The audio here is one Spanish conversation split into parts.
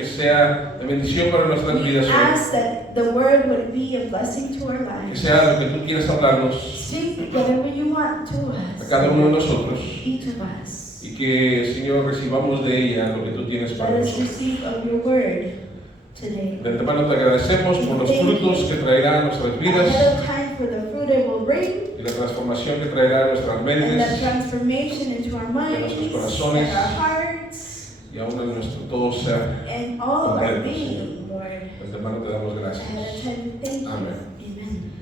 que sea de bendición para nuestras We vidas hoy. ask that the word would be a blessing to our Que lives. sea lo que tú quieres hablarnos Speak whatever you want to a us, cada uno de nosotros. each of us. Y que, Señor, recibamos de ella lo que tú tienes para Let us nosotros. receive of your word today. De antemano te agradecemos por los frutos que traerá a nuestras vidas Ahead of time for the fruit it will bring, y la transformación que traerá a nuestras and the mentes transformation into our minds nuestros and corazones. our hearts y aún en nuestro todo ser. and all of our being, Lord. De antemano te damos gracias. Ahead of time, thank you. Amén. Amen.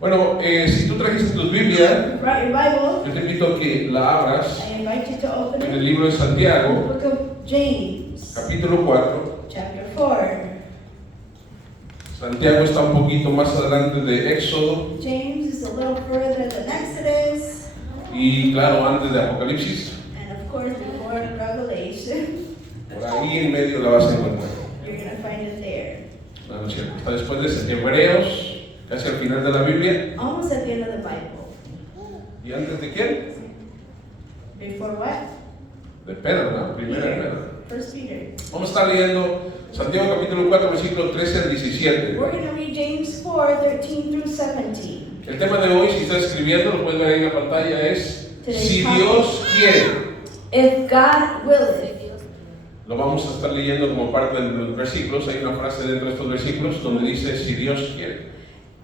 Bueno, si tú trajiste tu Biblia, Brought your Bible. yo te invito a que la abras I invite you to open en el it. libro de The Santiago, book of James, capítulo 4. chapter 4. Santiago está un poquito más adelante de Éxodo James is a little further than Exodus, y, claro, antes de Apocalipsis. and of course before Revelation. Por ahí en medio la vas a encontrar. You're going to find it there. No, no es cierto. Está después de Hebreos, casi al final de la Biblia. Almost at the end of the Bible. ¿Y antes de quién? Before what? De Pedro, ¿no? Primera de Pedro. First Peter. Vamos a estar leyendo Santiago capítulo 4, versículo 13 al 17. We're going to read James 4, 13 through 17. El tema de hoy, si está escribiendo, lo puedes ver ahí en la pantalla, es si Dios quiere. If God willeth. Lo vamos a estar leyendo como parte de los versículos. Hay una frase dentro de estos versículos donde dice si Dios quiere.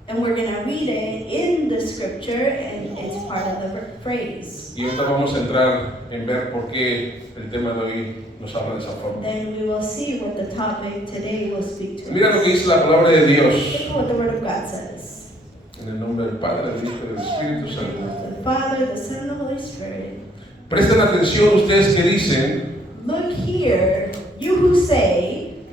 And we're going to read it in the scripture, and it's part of the phrase. Y ahorita vamos a entrar en ver por qué el tema de hoy nos habla de esa forma. Then we will see what the topic today will speak to Mira lo us. que dice la palabra de Dios. Look at what the Word of God says. En el nombre del Padre, del Hijo y del Espíritu Santo. The Father, the Son, and the Holy Spirit. Presten atención ustedes que dicen, Look here, you who say,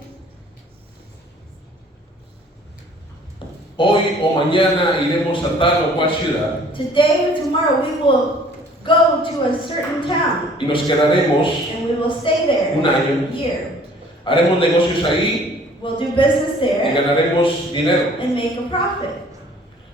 hoy o mañana iremos a tal o cual ciudad today or tomorrow we will go to a certain town, y nos quedaremos, and we will stay there Un año. a year. haremos negocios ahí We'll do business y there ganaremos dinero. and make a profit.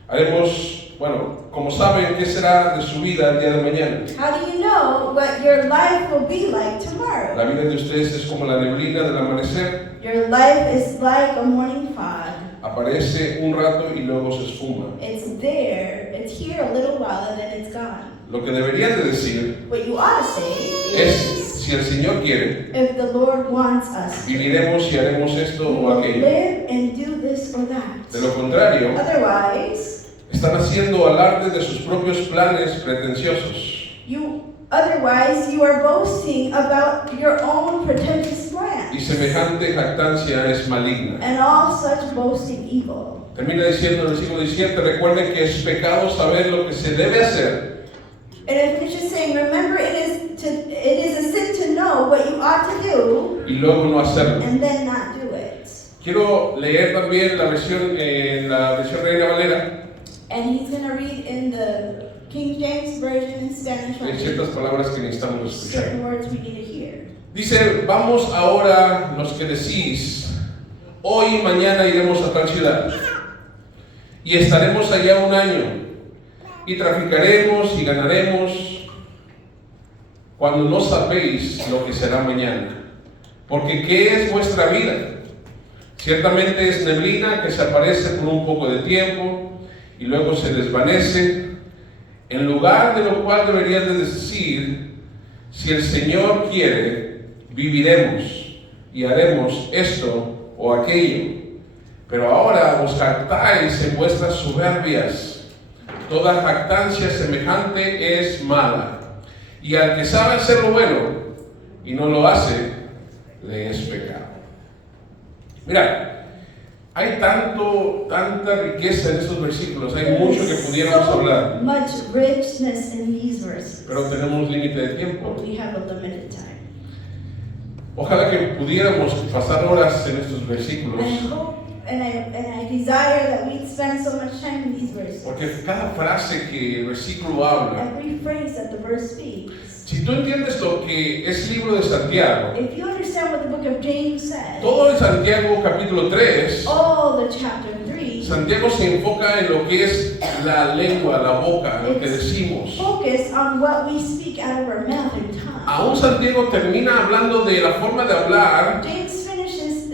Haremos, bueno, como saben, ¿qué será de su vida el día de mañana? How do you know what your life will be like tomorrow? La vida de ustedes es como la neblina del amanecer. Your life is like a morning fog. Aparece un rato y luego se esfuma. It's there, it's here a little while, and then it's gone. Lo que deberían de decir What you ought to say es, is, si el Señor quiere, if the Lord wants us, viviremos y haremos esto we o will aquello. live and do this or De that. lo contrario, Otherwise, están haciendo alarde de sus propios planes pretenciosos. otherwise you are boasting about your own pretentious Y plans, semejante jactancia es maligna. and all such boasting evil. Termina diciendo en el versículo 17, recuerden que es pecado saber lo que se debe hacer And it finishes saying, remember it is a sin to know what you ought to do y luego no hacerlo. and then not do it. Quiero leer también la versión Reina Valera. And he's going to read in the King James Version in Spanish Hay only, ciertas palabras que necesitamos escuchar. certain words we need to hear. Dice, vamos ahora los que decís, hoy y mañana iremos a tal ciudad y estaremos allá un año y traficaremos y ganaremos cuando no sabéis lo que será mañana. Porque ¿qué es vuestra vida? Ciertamente es neblina que se aparece por un poco de tiempo y luego se desvanece, en lugar de lo cual deberían de decir, si el Señor quiere, viviremos y haremos esto o aquello. Pero ahora os jactáis en vuestras soberbias. Toda jactancia semejante es mala. Y al que sabe hacer lo bueno y no lo hace, le es pecado. Mira, hay tanta riqueza en estos versículos, hay mucho que pudiéramos hablar, Much richness in these verses. pero tenemos límite de tiempo. But we have a limited time. Ojalá que pudiéramos pasar horas en estos versículos, And I hope and I desire that we'd spend so much time in these verses. porque cada frase que el versículo habla, Every phrase that the verse speaks. si tú entiendes lo que es el libro de Santiago, If you understand what the book of James says, todo el Santiago capítulo 3, all the chapter 3, Santiago se enfoca en lo que es la lengua, la boca, lo que decimos. focus on what we speak out of our mouth and tongue. Aún Santiago termina hablando de la forma de hablar James finishes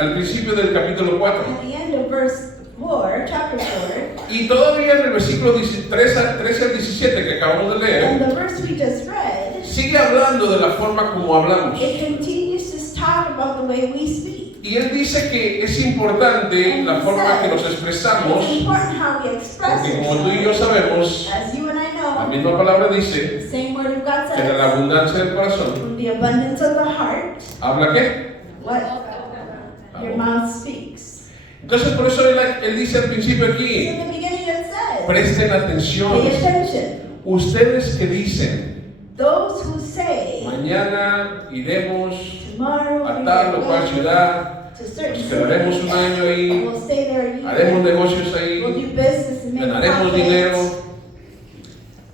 al principio del capítulo 4. at the end of verse 4, chapter 4, Y todavía en el versículo 13 al 17 que acabamos de leer, and the verse we just read, sigue hablando de la forma como hablamos. it continues to talk about the way we speak. Y él dice que es importante la forma que nos expresamos, It's important how we express porque como tú y yo ourselves. sabemos, As you and I la know, misma palabra dice the same word of God que de la says, abundancia del corazón, from the abundance of the heart, ¿habla qué? what your mouth speaks. Entonces por eso él dice al principio So aquí, in the beginning it says, presten atención, pay attention. ustedes que dicen, Those who say, mañana iremos tomorrow a we tal o will cual go ciudad, to certain nos quedaremos un city, año ahí, and we'll stay there a year, haremos negocios ahí, we'll do business and make ganaremos profit. dinero.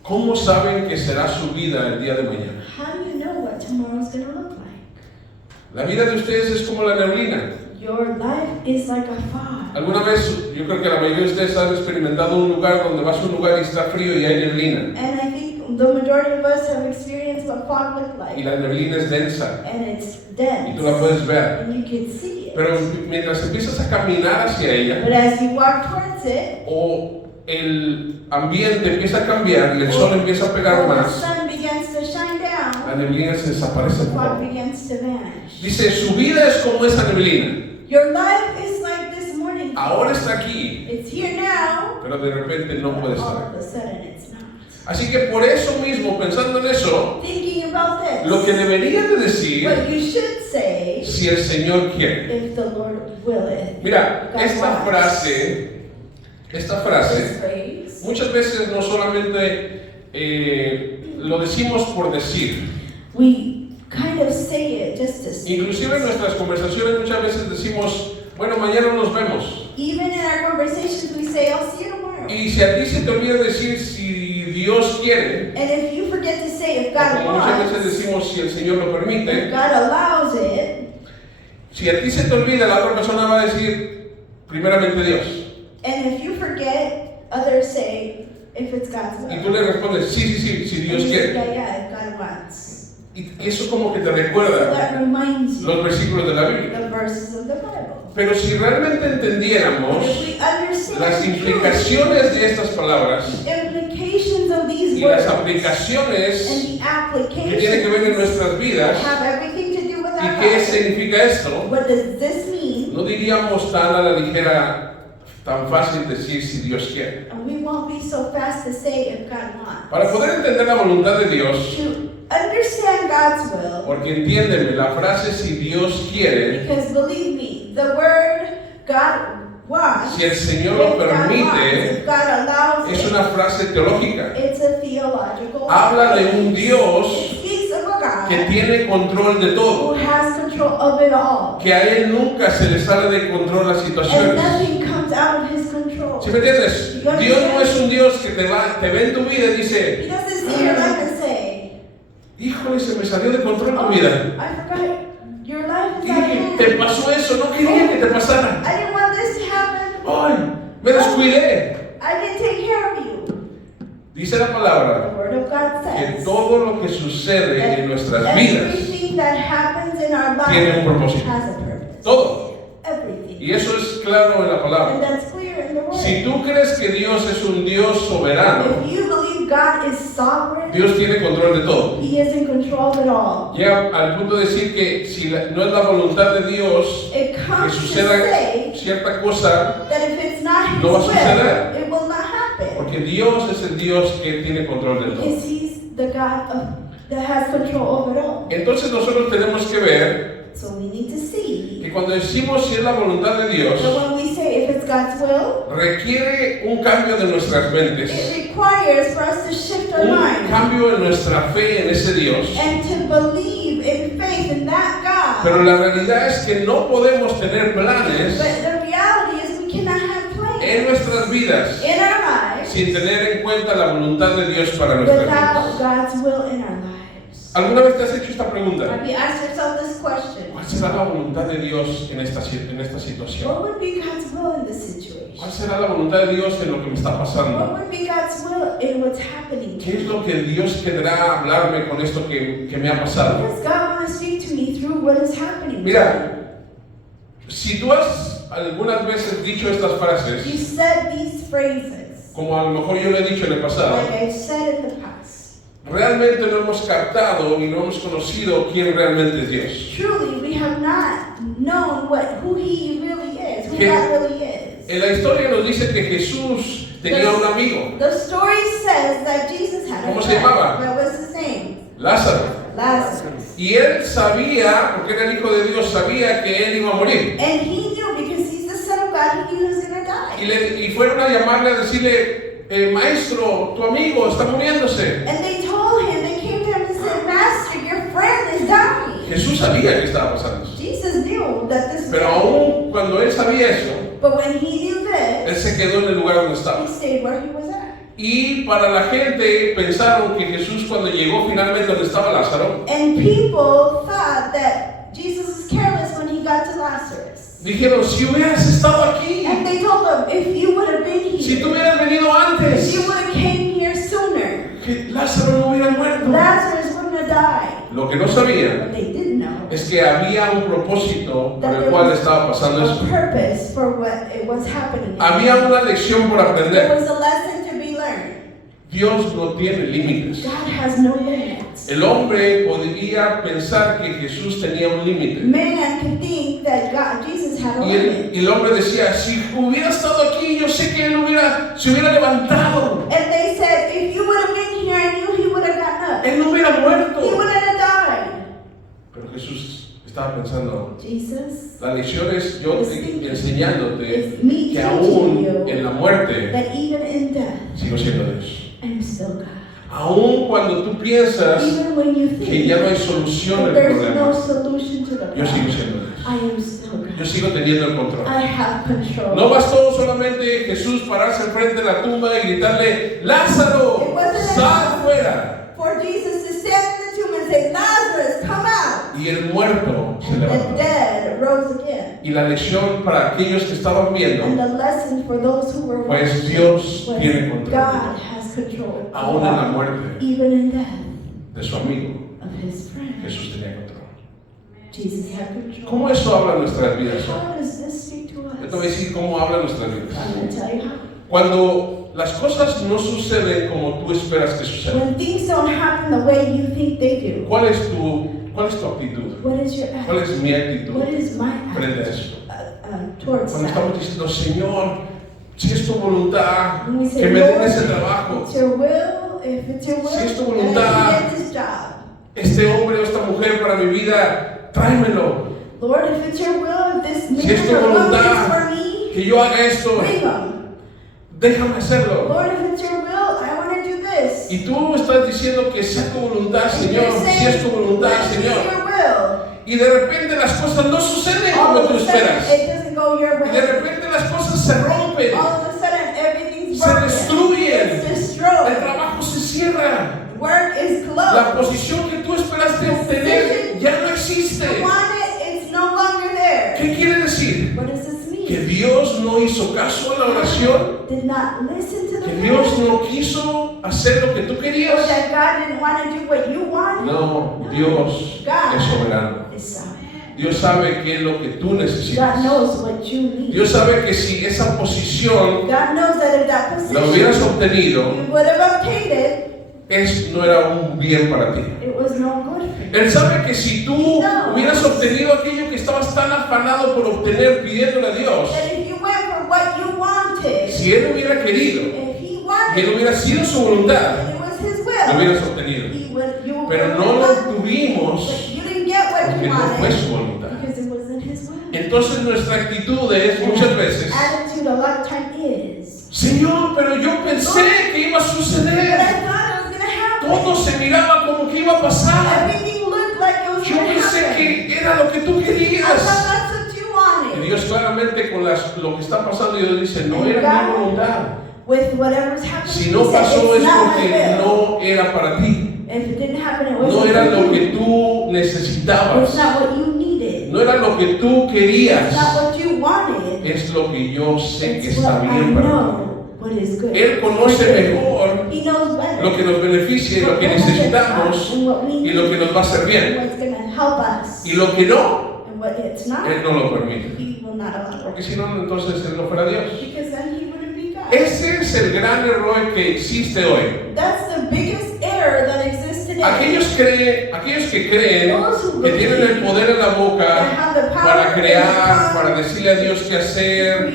¿Cómo saben que será su vida el día de mañana? How do you know what tomorrow's going to look like? La vida de ustedes es como la neblina. Your life is like a fog. Alguna vez, yo creo que la mayoría de ustedes han experimentado un lugar donde vas a un lugar y está frío y hay neblina. And I think the majority of us have experienced what fog looks Y like. la neblina es densa And it's y dense. tú la puedes ver. And you can see it. Pero mientras empiezas a caminar hacia ella But as you walk towards it, o el ambiente empieza a cambiar y el sol empieza a pegar or the más, sun begins to shine la down, neblina se desaparece the un fog poco. begins to vanish. Dice, su vida es como esa neblina. Your life is like this morning. Ahora está aquí, It's here now, pero de repente no puede all estar. of a sudden it's not. Así que por eso mismo, pensando en eso, Thinking about this, lo que debería de decir, what you should say, si el Señor quiere. if the Lord willeth. Mira, God esta wants. frase, This phrase, muchas veces no solamente lo decimos por decir. we kind of say it just to say. Inclusive en nuestras conversaciones muchas veces decimos, bueno, mañana nos vemos. Even in our conversations, we say, I'll see you tomorrow. Y si a ti se te olvida decir si Dios quiere, And if you forget to say if o God como muchas veces wants, decimos si el Señor lo if permite, God allows it, si a ti se te olvida, la otra persona va a decir, primeramente Dios. and if you forget, others say, if it's God's will. Y tú le respondes, sí, sí, sí, si Dios And you say, quiere. yeah, if God wants. Y eso como que te So recuerda that reminds you los versículos de la Biblia. the verses of the Bible. Pero si realmente But entendiéramos if we understand las truly implicaciones de estas palabras the implications of these y las words aplicaciones and the que tienen que ver en applications nuestras that vidas, have everything to do with ¿y our qué lives, significa esto? what does this mean? No diríamos tan a la ligera, tan fácil decir si Dios quiere. And we won't be so fast to say if God wants. Para poder entender la voluntad de Dios, To understand God's will, porque entiéndeme, la frase si Dios quiere, because believe me, the word God wants, si el Señor if lo God wants, permite, if God allows es it, una frase teológica. it's a theological Habla de phrase. un Dios It speaks of a God que tiene control de who todo, has control of it all. que a Él nunca se le sale de control las And situaciones. nothing comes out of his control. ¿Sí me entiendes? Dios no es un Dios que te ve en tu vida y dice, He doesn't see your life and say, híjole, se me salió de control oh, tu vida. I forgot your life is Y out te of pasó eso, no quería que te pasara. I didn't want this to happen. Ay, me descuidé. I didn't take care of you. Dice la palabra The word of God que says todo lo que sucede that en nuestras vidas everything that happens in our tiene un life propósito. has a purpose. Todo. Everything. Y eso es claro en la And palabra. that's clear in the word. Si tú crees que Dios es un Dios soberano, If you believe God is sovereign, Dios tiene control de todo. He is in control of it all. Llega al punto de decir que si no es la voluntad de Dios It que comes to suceda say cierta cosa, that if it's not His no va a will, suceder. it will not happen. porque Dios es el Dios que tiene control de todo. Because He's the God that has control of it all. Entonces nosotros tenemos que ver So we need to see que cuando decimos si es la voluntad de Dios, that when we say if it's God's will, requiere un cambio de nuestras mentes, it requires for us to shift our un mind cambio en nuestra fe en ese Dios. and to believe in faith in that God. Pero la realidad es que no podemos tener planes But the reality is we cannot have plans en nuestras vidas in our lives sin tener en cuenta la voluntad de Dios para nuestras without vidas. God's will in our lives. ¿Alguna vez te has hecho esta pregunta? Have you asked yourself this question? ¿Cuál será la voluntad de Dios en esta situación? What would be God's will in this situation? ¿Cuál será la voluntad de Dios en lo que me está pasando? What would be God's will in what's happening to ¿Qué es me? lo que Dios querrá hablarme con esto que me ha pasado? What does God want to speak to me through what is happening to me? Mira, Si tú has algunas veces dicho estas You frases, said these phrases, como a lo mejor yo lo he dicho en el pasado, like I've said in the past. realmente no hemos captado y no hemos conocido quién realmente es Dios. Truly, we have not known who He really is, who Que- God really is. En la historia nos dice que Jesús tenía un amigo, The story says that Jesus had a ¿Cómo se friend. llamaba? What was his name? Lázaro. Lazarus. Y él sabía, porque era el hijo de Dios, sabía que él iba a morir. And he knew, because he's the son of God, he knew he was going to die. Y fueron a llamarle a decirle, maestro, tu amigo está muriéndose. And they told him, they came to him and said, Master, your friend is dying. Jesús sabía que estaba pasando. Jesus knew that this Pero was aún cuando él sabía eso, But when he knew él this, se quedó en el lugar donde he estaba. stayed where he was at. Y para la gente pensaron que Jesús cuando llegó finalmente donde estaba Lázaro, And people thought that Jesus was careless when he got to Lazarus. dijeron, si hubieras estado aquí, And they told him, if you would have been si tú here, hubieras venido if antes, you would have came here sooner, que Lázaro no hubiera muerto. Lazarus wouldn't have died. Lo que no sabían What they didn't know, es que había un propósito por that el there cual was estaba pasando a eso. purpose for what it was happening. Había una lección por There aprender. was a lesson to be learned. Dios no tiene límites. God has no limits. El hombre podría pensar que Jesús tenía un límite. Man could think that Jesus had a limit. Y el hombre decía, si hubiera estado aquí, yo sé que él se hubiera levantado. And they said, if you would have been here, I knew he would have gotten up. Él no hubiera He muerto. wouldn't have died. Pero Jesús estaba pensando, Jesus, la lección es yo enseñándote it's me que aún teaching you en la muerte that even in death, sigo siendo Dios. I'm still God. Aún cuando tú piensas Even when you que think ya no hay solución that al there's no problema, solution to the yo sigo problem, siendo Dios. I am still Yo God. sigo teniendo el control. I have control. No bastó solamente Jesús pararse enfrente de la tumba y gritarle, Lázaro, sal fuera. For Jesus to stand in the tomb and say, Lazarus, come out. Y el muerto se And the levantó. dead rose again. Y la lección para aquellos que estaban And viendo, the lesson for those who were pues watching Dios was tiene control. God has control. Aún en la muerte Even in death de su amigo, of his friend. Jesús tenía control. Jesus had control. ¿Cómo eso habla en nuestras vidas? How does this speak to us? Yo te voy a decir cómo habla en nuestras vidas. I'm going to tell you how. Cuando las cosas no suceden como tú esperas que sucedan, When things don't happen the way you think they do, ¿cuál es tu actitud? what is your ¿Cuál attitude? es mi actitud What is my frente a attitude eso? towards Cuando that? estamos diciendo, Señor, si es tu voluntad, When we say, que me den Lord, ese if trabajo, it's your will, if it's your will, Si es tu that voluntad. I get this job. este hombre o esta mujer para mi vida, tráemelo. Lord, if it's your will, if this Si es man tu or woman voluntad, is for me, que yo haga esto, bring them. déjame hacerlo. Lord, if it's your will, I want to do this. Y tú estás diciendo que sea tu voluntad, And Señor, you're saying, si es tu voluntad, let it be Señor. your will. Y de repente las cosas no suceden All como of tú a sudden, esperas. it doesn't go your Y de way. repente las cosas se rompen, All of a sudden, everything's se broken. destruyen, It's el destroyed. trabajo se cierra, Work is la closed. posición que tú esperaste obtener ya no existe. You want it, it's no longer there. ¿Qué quiere decir? What does this mean? Que Dios no hizo caso a la oración, Did not listen to the que Dios prayer? no quiso hacer lo que tú Or querías. that God didn't want to do what you wanted? No, Dios es soberano. Is sovereign. Dios sabe qué es lo que tú God necesitas. knows what you need. Dios sabe que si esa posición God knows that if that la hubieras position obtenido, you would have obtained it, no era un bien para ti. it was no good for you. Él sabe que si tú hubieras obtenido aquello que estabas tan afanado por obtener pidiéndole a Dios, That if you went for what you wanted, si Él hubiera querido if He y wanted Él it, hubiera sido su voluntad, and it was His lo will, hubieras obtenido. you Pero would no lo have done. obtuvimos But you didn't get what porque you no fue wanted su voluntad. because it wasn't His will. Entonces nuestra actitud es muchas veces, Attitude a lot of time is, Señor, pero yo pensé que iba a but suceder. I thought it was going to happen. Todo se miraba como que iba a pasar. Everything looked like it was Yo going to pensé happen. que era lo que tú I thought querías. that's what you Y wanted. Dios claramente con lo que está pasando, Dios dice, no era mi voluntad. With whatever's happening, Si no He said, pasó it's es not my porque will. no era para ti. If it didn't happen, it wasn't No era for lo que you. tú It's necesitabas. not what you needed. No era lo que tú It's querías. not what you wanted. Es lo que yo sé que It's está what I bien para ti. know what is good. Él conoce mejor He knows better. lo que nos beneficia y lo que necesitamos y lo que nos va a hacer bien. What's going to help us Y lo que no, and but it's not. Él no lo permite. He will not allow it. Porque si no, entonces Él no fuera Dios. Because then he wouldn't be God. Ese es el gran error que existe hoy. That's the biggest error that exists today. Aquellos que creen que tienen el poder en la boca para crear, para decirle a Dios qué hacer,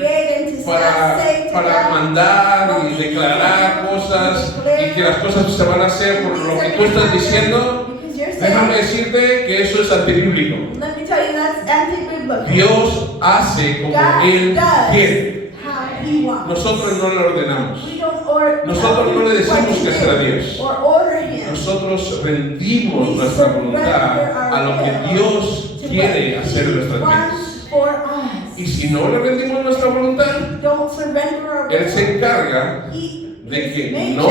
para mandar y declarar cosas y que las cosas se van a hacer por lo que tú estás diciendo, déjame decirte que eso es antibíblico. Let me tell you, that's anti-biblical. Dios hace como God Él does quiere. how he wants. Nosotros no le ordenamos. We don't Nosotros no le decimos que será Dios. or order him. Nosotros rendimos nuestra voluntad a lo que Dios quiere hacer en nuestras vidas. For us. Y si no le rendimos nuestra voluntad, Don't surrender our Él se encarga de que no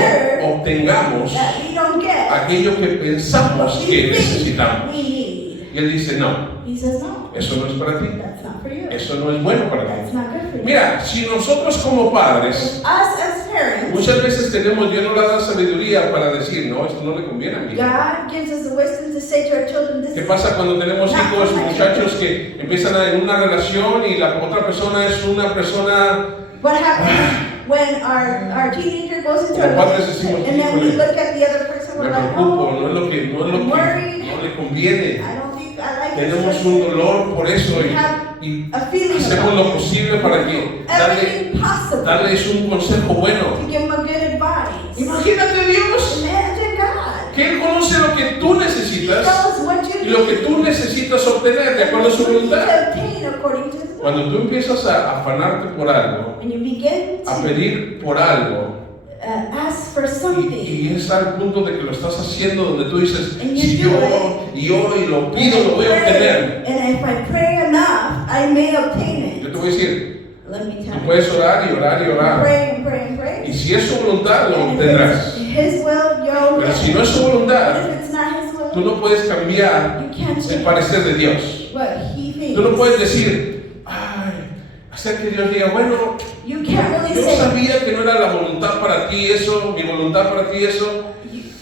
obtengamos that we don't get aquello que pensamos what we que think necesitamos. we need. Y Él dice, no, He says no. eso no es para ti. That's not for you. Eso no es bueno para That's ti. not good for you. Mira, si nosotros como padres Us as parents, muchas veces tenemos Dios nos da sabiduría para decir, no, esto no le conviene a mí. God gives us the wisdom to say to our children this. ¿Qué pasa cuando tenemos hijos, muchachos que empiezan en una relación y la otra persona es una persona? What happens when our teenager goes into a Como padres relationship decimos, and then we "Híjole, look at the other person, me we're like, preocupo, oh, no es lo que no le conviene. I don't think I like Tenemos this un person. dolor por eso We have y a feeling hacemos about lo it. posible para que Everything possible darles un consejo bueno. to give them a good advice. Imagínate Dios, Imagine God. que Él conoce lo que tú He necesitas knows what you y lo que need. tú necesitas obtener de acuerdo a su What you need voluntad. to obtain according to His will. Cuando tú empiezas a afanarte por algo, And you begin a to pedir por algo, ask for y something. es al punto de que lo estás haciendo donde tú dices, And you si do yo it. oro y oro y lo pido, lo voy a obtener. And if I pray enough, I may obtain Yo it. te voy a decir, Let me tell tú you. puedes orar y orar y orar. Pray and pray and pray. Y si es su voluntad, lo And if obtendrás. it's His will, you'll Pero get si it. no es su But voluntad, if it's not His tú will, no puedes cambiar you can't el change parecer de Dios. what He thinks. Tú no puedes decir, ay, hacer que Dios diga, bueno, You can't really yo say, sabía que no era la voluntad para ti eso, mi voluntad para ti eso,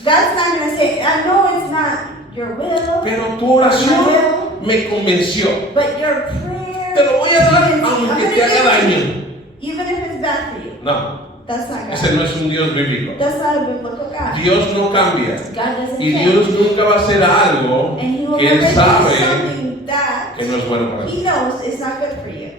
God's not going to say, I know it's not your will, pero tu oración me convenció. but your prayer, Te lo voy a dar I'm aunque gonna te haga give it to daño. you, even if it's bad for you. No, That's not ese God. no es un Dios bíblico. That's not a biblical God. Dios no cambia. God doesn't Y change. Dios nunca va a hacer algo And He will que Él never do sabe something that que no es bueno para ti. He knows is not good for you.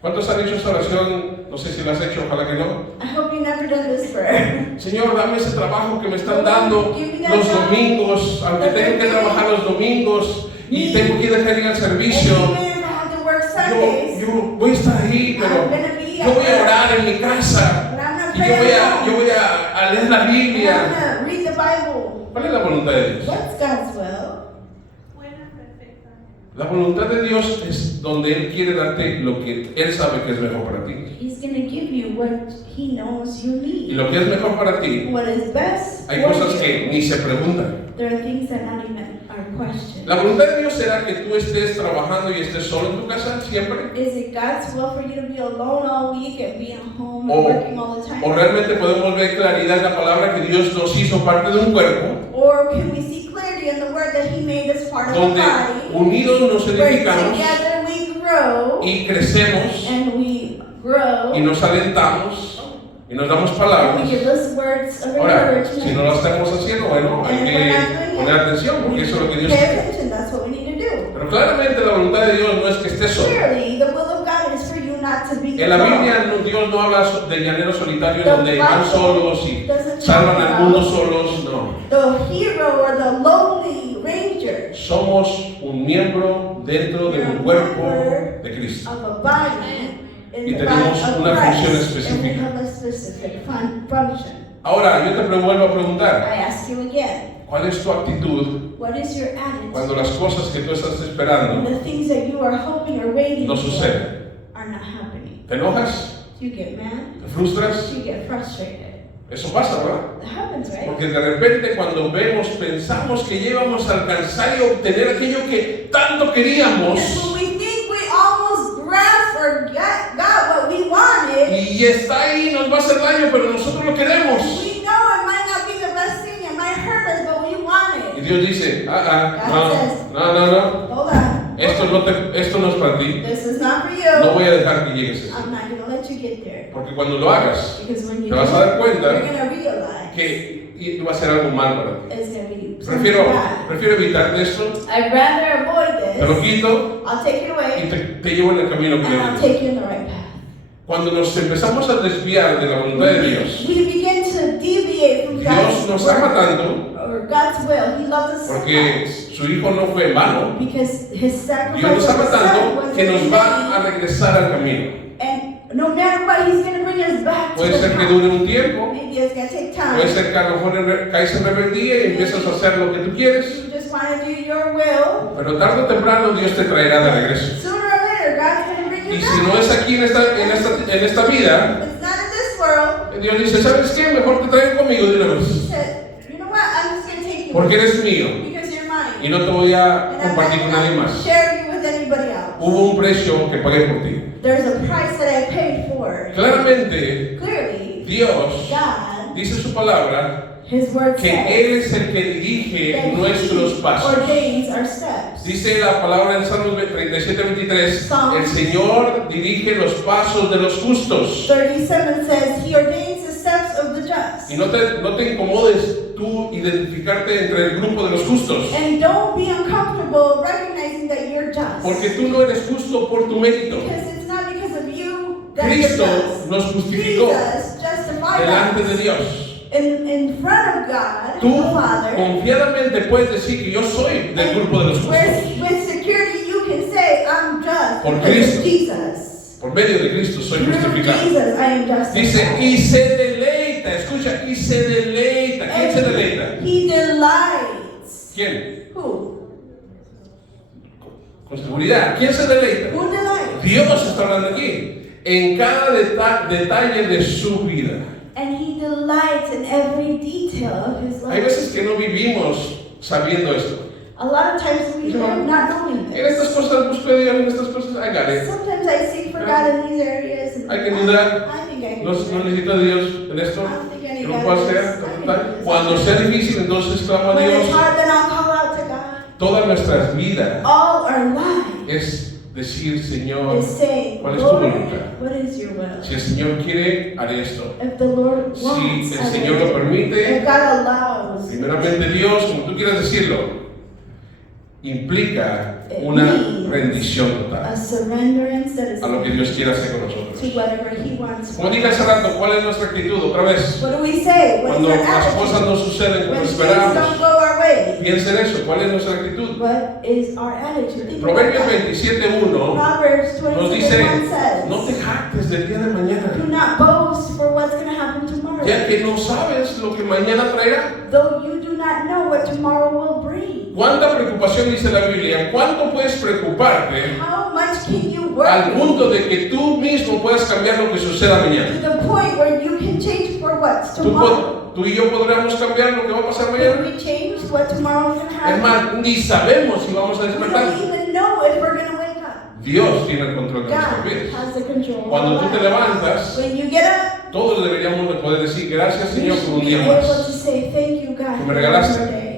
¿Cuántos han hecho esta oración? No sé si la has hecho, ojalá que no. I hope you've never done this prayer. Señor, dame ese trabajo que me están dando los domingos, aunque tengo que trabajar los domingos y tengo que dejar ir al And servicio. even if I have to work Sundays, Yo voy a estar ahí, pero I'm gonna be yo voy a orar en mi casa but I'm not y yo voy a leer la I'm Biblia. gonna read the Bible. ¿Cuál es la voluntad de Dios? What's God's will? La voluntad de Dios es donde Él quiere darte lo que Él sabe que es mejor para ti. He's gonna give you what He knows you Y need. lo que es mejor para ti, What is best hay for cosas you. que ni se preguntan. There are things that not even are questioned. La voluntad de Dios será que tú estés trabajando y estés solo en tu casa siempre. Is it God's will for you to be alone all week and be at home O- and working all the time? O realmente podemos ver claridad en la palabra que Dios nos hizo parte de un cuerpo Or can we see clarity in the word that He made us part of the donde body? unidos nos Where edificamos together we grow y crecemos and we grow y nos alentamos y nos damos and palabras. we give those words of Ahora, si no lo encouragement. estamos haciendo, bueno, hay que poner atención porque eso es lo que Dios Pay quiere. attention, that's what we need to do. Pero claramente la voluntad de Dios no es que estés solo. Clearly, the will of God is for you not to be En la alone. Biblia Dios no habla de llaneros solitarios donde van solos y Doesn't salvan talk al mundo about solos, no. the hero or the lonely ranger Somos un miembro dentro de un cuerpo de Cristo. of a body in Y the tenemos body of una función Christ, and we específica. have a specific function. Ahora, yo te vuelvo a preguntar, I ask you again, ¿cuál es tu actitud what is your attitude cuando las cosas que tú estás when esperando the things that you are hoping or waiting no for suceden? are not happening? ¿Te enojas? Do you get mad? ¿Te frustras? Do you get frustrated? Eso pasa, ¿verdad? That happens, right? Porque de repente cuando vemos, pensamos que llevamos a alcanzar y obtener aquello que tanto queríamos Because when we think we almost grasped or got what we wanted, y está ahí, nos va a hacer daño, pero nosotros lo queremos. we know it might not be the best thing, it might hurt us, but we want Y it. Dios dice, no. Hold on. Esto no es para ti. This is not for No you. voy a dejar que llegues a eso. I'm not going to let you get there. Porque cuando lo hagas, Because when you te vas a dar you're cuenta going to realize que va a ser algo mal para ti. it's going to be something bad. Prefiero evitar esto, I'd rather avoid te lo this. quito I'll take it y away te llevo en el camino que and I'll Dios. take you in the right path. Cuando nos empezamos a desviar de la voluntad de Dios, We begin to deviate from Dios God's nos ama word tanto or God's will. He loves us so porque much su Hijo no fue en vano. because His sacrifice Dios nos of ama His Son tanto was que nos in va a vain. regresar al camino. And no matter what, He's going to bring us back to Puede the ser que path. dure un tiempo, Maybe it's going to take time. puede ser que a lo mejor caes en rebeldía y empiezas a hacer lo que tú quieres, You just want to do your will. pero tarde o temprano Dios te traerá de regreso. Sooner or later, God's going to bring Y you si back. no es aquí en esta vida, If it's not in this world, Dios dice, ¿sabes qué? Mejor te traigo conmigo de una He vez, said, you know what? I'm just going to take you porque eres mío because you're mine. y no te voy a And I'm compartir con nadie not más. share you with anybody else. Hubo un precio que pagué por ti. There's a price that I paid for. Claramente, Clearly, Dios God, dice su palabra His word que says Él es el que dirige that nuestros He pasos. ordains our steps. Dice la palabra en Salmos 37:23, el Señor dirige los pasos de los justos. 37 says He ordains the steps of the just. Y no te incomodes tú identificarte entre el grupo de los justos, And don't be uncomfortable recognizing that you're just. porque tú no eres justo por tu mérito. Because it's not because of you that you're Cristo just. nos justificó Jesus justified delante de us. Dios. In front of God, Tú the Father. confiadamente puedes decir que yo soy del grupo de los justos. With security, you can say, I'm just. Por because Cristo. of Jesus. Por medio de Cristo soy Through justificado. Jesus, I am justified. Dice, y se deleita, escucha, y se deleita. ¿Quién se deleita? He delights. ¿Quién? Who? Con seguridad. ¿Quién se deleita? Who delights? Dios está hablando aquí. En cada detalle de su vida. And He delights in every detail of His Hay life. veces que no vivimos sabiendo esto. A lot of times we live not knowing En estas this. cosas busco a Dios, en estas cosas, I got it. Sometimes I seek for God in these areas. And Hay que dudar. I think I can No do that. necesito a Dios en esto. I don't think I need Yo lo God puedo in hacer. this. I can do this. Cuando sea difícil, entonces clamo a When Dios. it's hard, then I'll call out to God. Todas nuestras vidas All our lives es decir, Señor, is saying, ¿cuál es tu Lord, voluntad? what is your will? Si el Señor quiere, haré esto. If the Lord Si wants, el I Señor will lo do it. permite, If God allows, primeramente Dios, como tú quieras decirlo, implica it una means rendición a total surrenderance that is a lo que Dios quiere hacer con nosotros. to whatever He wants. Como dije hace rato, ¿cuál es nuestra actitud? Otra vez, What do we say? What cuando is our las cosas attitude? no suceden como When things don't esperamos, go our way, piensa en eso, ¿cuál es nuestra actitud? what is our attitude? Think Proverbios about that. 27:1 Proverbs nos 26:1 dice, says, no te jactes del día de mañana, do not boast for what's going to happen tomorrow, ya que no sabes lo que mañana traerá. though you do not know what tomorrow will bring. ¿Cuánta preocupación dice la Biblia? ¿Cuánto puedes preocuparte How much can you al worry punto de que tú mismo puedas cambiar lo que suceda to mañana? the point where you can change for what's tomorrow? Tú y yo podríamos cambiar lo que va a pasar Can mañana. we change what tomorrow is going to Es happen? más, ni sabemos si vamos a We despertar. don't even know if we're going to wake up. Dios tiene el control de God nuestras vidas. has the control. of Cuando our tú te lives. levantas, When you get up, todos deberíamos de poder decir gracias you Señor por should un be día able to más. say thank you, God, Que me for regalaste. another day.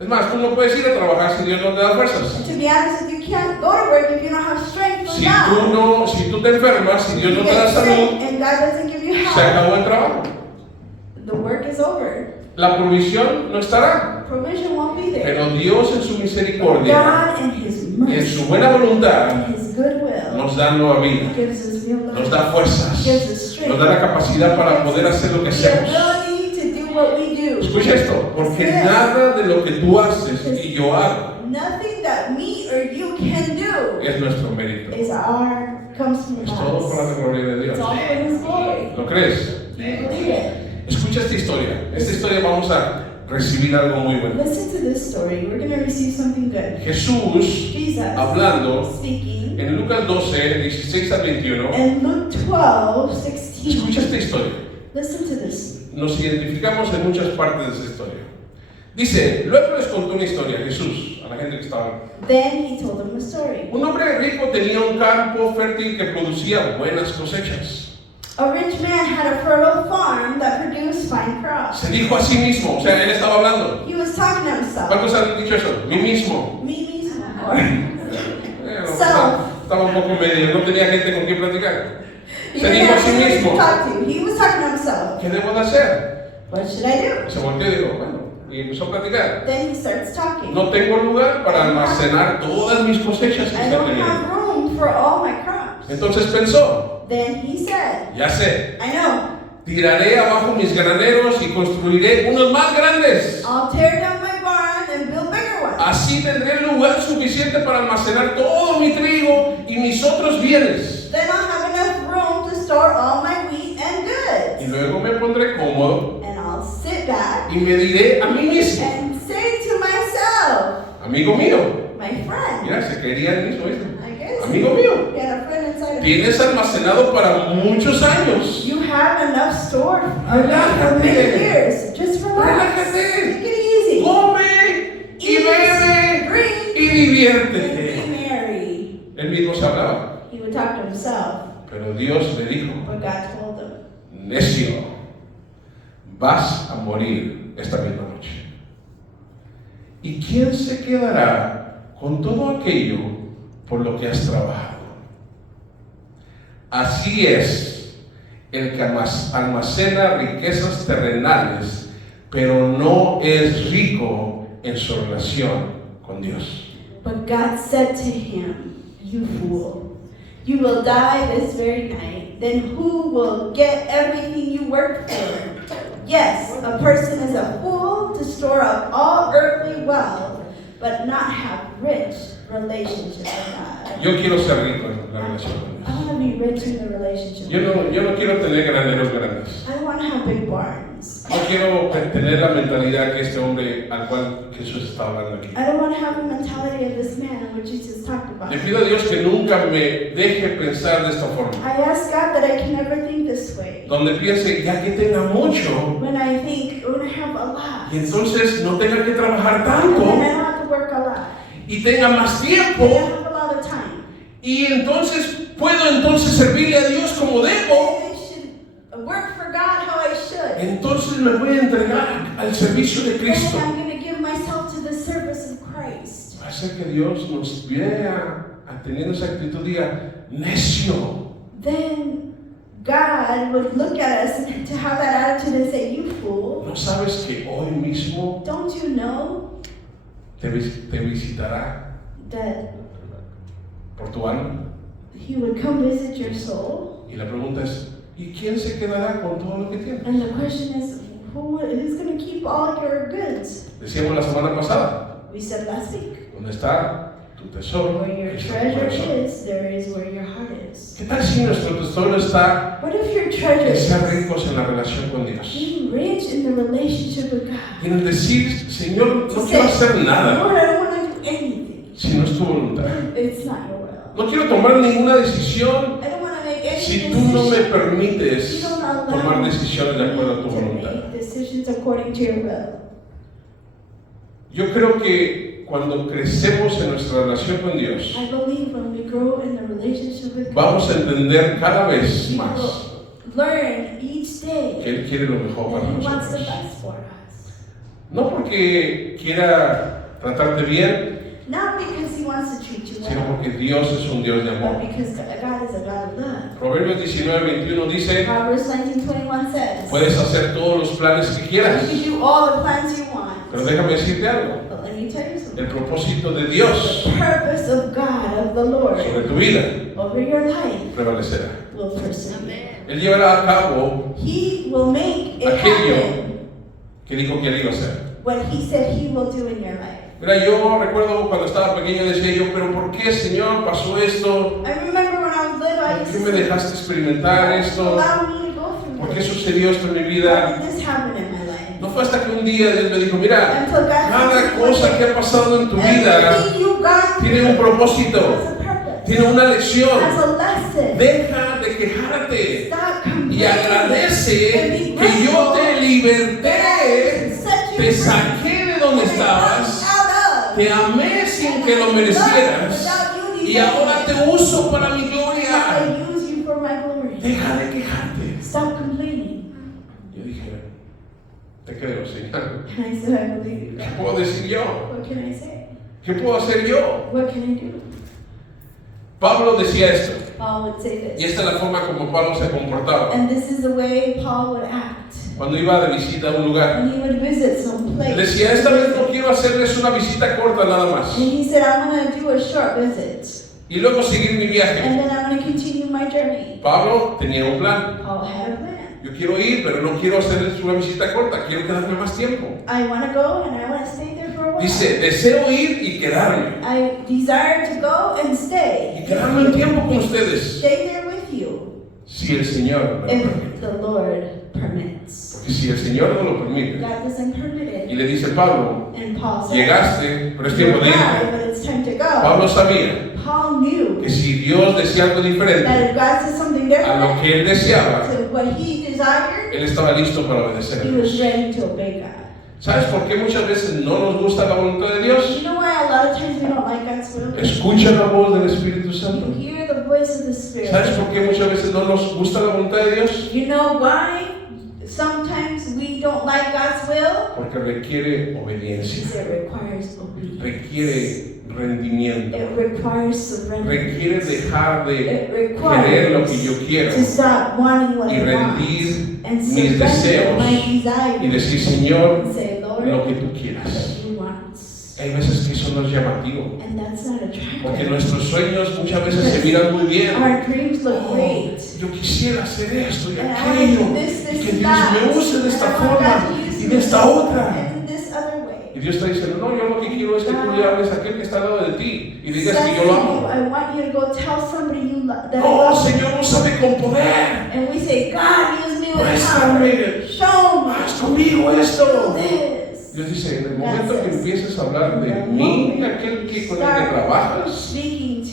Es más, tú no puedes ir a trabajar si Dios no te da fuerzas. And to be honest with you, can't go to work if you don't have strength from God. Si tú te enfermas, si Dios no You te da get salud, sick and God doesn't give you se help. acabó el trabajo. The work is over. La provisión no estará. Provision won't be there. Pero Dios en su misericordia, God in His en mercy, su buena voluntad, and His goodwill, nos da nueva vida, gives us new life, nos da fuerzas, gives us strength, nos da la capacidad para poder hacer lo que the hacemos. ability to do what we do. Escucha esto, porque nada de lo que tú haces y yo hago Nothing that me or you can do es nuestro mérito. comes from Es todo por la God. gloria de Dios. It's all for His glory. ¿Lo crees? Do you believe it? Escucha esta historia. Esta historia vamos a recibir algo muy bueno. Listen to this story. We're going to receive something good. Jesús, Jesus hablando speaking en Lucas 12, 16 al 21, in Luke 12:16. escucha esta historia. Listen to this. Nos identificamos en muchas partes de esa historia. Dice, luego les contó una historia, Jesús, a la gente que estaba. Then He told them a story. Un hombre rico tenía un campo fértil que producía buenas cosechas. A rich man had a fertile farm that produced fine crops. Se dijo a sí mismo, o sea, él estaba hablando. He was talking to himself. ¿Cuántos han dicho eso? Mí mismo. Me mismo. Or himself. Estaba un poco medio, no tenía gente con quien platicar. He Se didn't dijo a have sí anybody to mismo, talk to. He was talking to himself. ¿qué debo de hacer? What should I do? Se volteó y dijo, bueno, y empezó a platicar. Then he starts talking. No tengo lugar para almacenar todas mis cosechas que I estoy don't teniendo. have room for all my crops. Entonces pensó, Then he said, ya sé, I know. tiraré abajo mis graneros y construiré unos más grandes. I'll tear down my barn and build bigger ones. Así tendré lugar suficiente para almacenar todo mi trigo y mis otros bienes. Then I'll have enough room to store all my wheat and Y goods. luego me pondré cómodo And I'll sit back y me diré a mí mismo, and say to myself, amigo mío, my friend, mira, se quería el mismo, ¿viste? I guess Amigo mío, he had a friend inside of him. tienes almacenado para muchos años. You have enough stored for many years. Just relax. Relájate. Take it easy. Come y bebe Drink, y and diviértete. be merry. Él mismo se hablaba, He would talk to himself, pero Dios le dijo, but God told him, necio, vas a morir esta misma noche. ¿Y quién se quedará con todo aquello por lo que has trabajado? Así es el que almacena riquezas terrenales, pero no es rico en su relación con Dios. But God said to him, you fool, you will die this very night. Then who will get everything you worked for? Yes, a person is a fool to store up all earthly wealth, but not have rich relationship with God. Yo quiero ser rico en la relación con I Dios. want to be rich in the relationship. Yo no quiero tener graneros grandes. I don't want to have big barns. No quiero tener la mentalidad que este hombre al cual Jesús está hablando aquí. I don't want to have the mentality of this man in which Jesus talked about. Le pido a Dios que nunca me deje pensar de esta forma. I ask God that I can never think this way. Donde piense, ya que tenga mucho, When I think, when I have a lot, y entonces no tenga que trabajar and then I tanto, don't have to work a lot, y tenga más and I tiempo, have a lot of time. y entonces puedo entonces servirle a Dios como debo, I should work for God how I should. entonces me voy a entregar al servicio de And Cristo. I'm going to give myself to the service of Christ. Va a ser que Dios nos vea a tener esa actitud, diga, necio. Then God would look at us and to have that attitude and say, you fool, ¿No sabes que hoy mismo don't you know te visitará that por tu alma? He would come visit your soul? Y la pregunta es, ¿y quién se quedará con todo lo que tiene? And the question is, who's going to keep all your goods? Decíamos la semana pasada, We said last week, ¿dónde está tu tesoro? where your Ahí está tu treasure corazón. is, there is where your heart is. ¿Qué tal si nuestro tesoro está What if your treasure en ser is ricos en la relación con Dios? being rich in the relationship with God? Y en decir, Señor, no To quiero say, hacer nada Lord, I don't want to do anything. si no es tu voluntad. It's not your will. No quiero tomar ninguna decisión I don't want to make any si tú no me decision. permites You don't allow tomar me decisiones de acuerdo a tu to voluntad. make decisions according to your will. Yo creo que cuando crecemos en nuestra relación con Dios, I believe when we grow in the relationship with God, vamos a entender cada vez we más will learn each que day Él quiere lo mejor that para He wants the nosotros. best for us. No porque quiera tratarte bien, Not because He wants to treat you sino well, porque Dios es un Dios de but amor. because God is a God of love. Proverbios 19:21 dice, Proverbs 19:21 says, puedes hacer todos los planes que you quieras, can do all the plans you want. pero déjame decirte algo, But let me tell you something. el propósito de Dios The purpose of God, of the Lord, sobre tu vida over your life prevalecerá. will pursue. Él llevará a cabo He will make it aquello happen que dijo que Él iba a hacer. what He said He will do in your life. Mira, yo recuerdo cuando estaba pequeño decía yo, pero ¿por qué, Señor, pasó esto? I remember when I was little, I ¿Por used qué to me say, dejaste experimentar esto? allow me to go through ¿Por qué this. sucedió esto en mi Why vida? did this happen in my life? No fue hasta que un día Dios me dijo, mira, Until God cada said, cosa que ha pasado en tu vida everything you've gone tiene un through propósito, has a purpose, tiene una lección. has a lesson. Deja de quejarte Stop y complaining agradece and be que yo te grateful liberté, that I set you te free. saqué de donde And I estabas, brought out of. te amé sin que lo merecieras y ahora te uso para mi gloria. I use you for my glory. Deja de quejarte. Stop complaining. Yo dije, te creo, Señor. And I said, I believe you, ¿Qué God. puedo decir yo? What can I say? ¿Qué puedo hacer yo? What can I do? Pablo decía esto, Paul would say y this. esta es la forma como Pablo se comportaba. And this is the way Paul would act Cuando iba de visita a un lugar, when he would visit some place. decía, esta vez no quiero hacerles una visita corta nada más, And he said, I'm going to do a short visit. y luego seguir mi viaje. And then I'm going to continue my journey. Pablo tenía un plan. Paul had a plan. Yo quiero ir, pero no quiero hacerles una visita corta, quiero quedarme más tiempo. I want to go and I want to stay there for a while. Dice, deseo ir y quedarme. I desire to go and Y stay. quedarme un tiempo con ustedes. Stay there with you Si el Señor me lo permite. if the Lord permits. Porque si el Señor no lo permite. God doesn't permit Y it. le dice, Pablo, And Paul said, llegaste, pero es you tiempo de arrived, irte. but it's time to go. Pablo sabía Paul knew que si Dios decía algo diferente that if God said something a different lo que él deseaba, to what he desired, él estaba listo para obedecer a he was Dios. ready to obey God. ¿Sabes por qué muchas veces no nos gusta la voluntad de Dios? You know why a lot of times we don't like God's will? Escucha la voz del Espíritu Santo. You hear the voice of the Spirit. ¿Sabes por qué muchas veces no nos gusta la voluntad de Dios? You know why sometimes we don't like God's will? Porque requiere obediencia, Because it requires obedience. requiere rendimiento, It requires surrender. requiere dejar de It querer lo que requires yo quiero to stop wanting what y I want rendir and mis surrender deseos my y desires decir, Señor, and say, Lord, lo que tú quieras. what you want. Hay veces que eso no es llamativo, And that's not porque attractive. nuestros sueños muchas veces se miran muy bien. Our dreams look Oh, great. yo quisiera hacer esto y And I aquello, want this, y this, que and Dios that. me use de esta And I want forma God to use y me de esta otra. and this other way. Y Dios está diciendo, no, yo lo que quiero es que tú le hables a aquel que está al lado de ti y digas que yo lo amo. I want you to go tell somebody you that I No, love. Señor, úsame con poder. And we say, God, use me with power. Muéstrame, Show me. haz conmigo Do esto. this. Dios dice, en el momento que empieces a hablar de mí, de aquel que con el que trabajas, Speaking